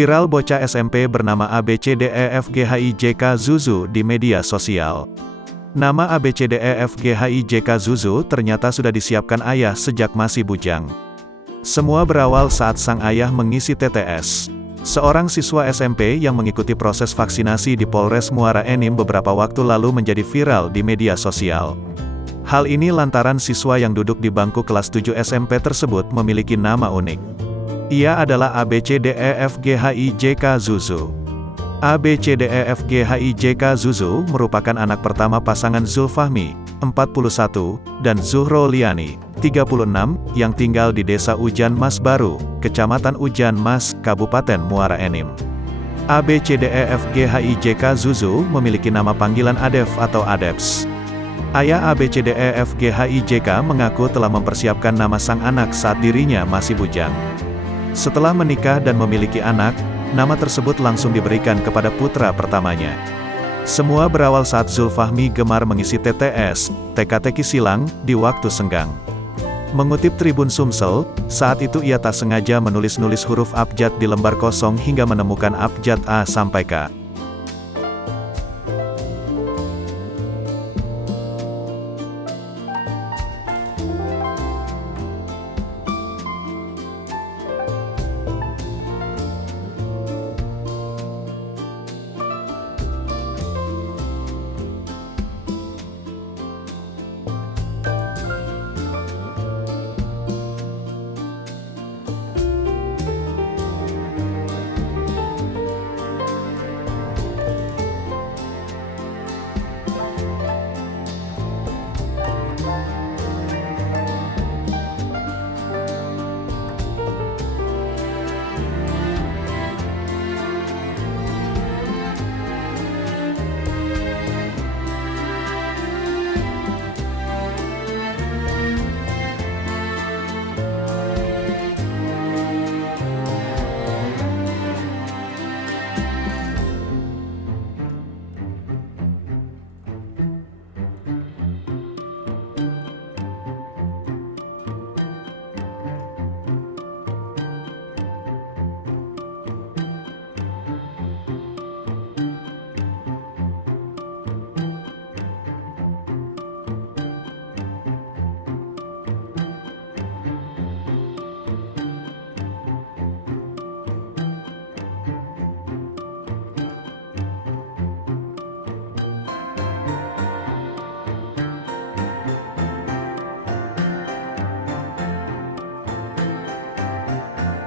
Viral bocah SMP bernama ABCDEFGHIJK Zuzu di media sosial. Nama ABCDEFGHIJK Zuzu ternyata sudah disiapkan ayah sejak masih bujang. Semua berawal saat sang ayah mengisi TTS. Seorang siswa SMP yang mengikuti proses vaksinasi di Polres Muara Enim beberapa waktu lalu menjadi viral di media sosial. Hal ini lantaran siswa yang duduk di bangku kelas 7 SMP tersebut memiliki nama unik. Ia adalah ABCDEFGHIJK Zuzu. ABCDEFGHIJK Zuzu merupakan anak pertama pasangan Zulfahmi, 41, dan Zuhro Liani, 36, yang tinggal di Desa Ujan Mas Baru, Kecamatan Ujan Mas, Kabupaten Muara Enim. ABCDEFGHIJK Zuzu memiliki nama panggilan Adef atau Adeps. Ayah ABCDEFGHIJK mengaku telah mempersiapkan nama sang anak saat dirinya masih bujang. Setelah menikah dan memiliki anak, nama tersebut langsung diberikan kepada putra pertamanya. Semua berawal saat Zulfahmi gemar mengisi TTS, teka-teki silang, di waktu senggang. Mengutip Tribun Sumsel, saat itu ia tak sengaja menulis-nulis huruf abjad di lembar kosong hingga menemukan abjad A sampai K.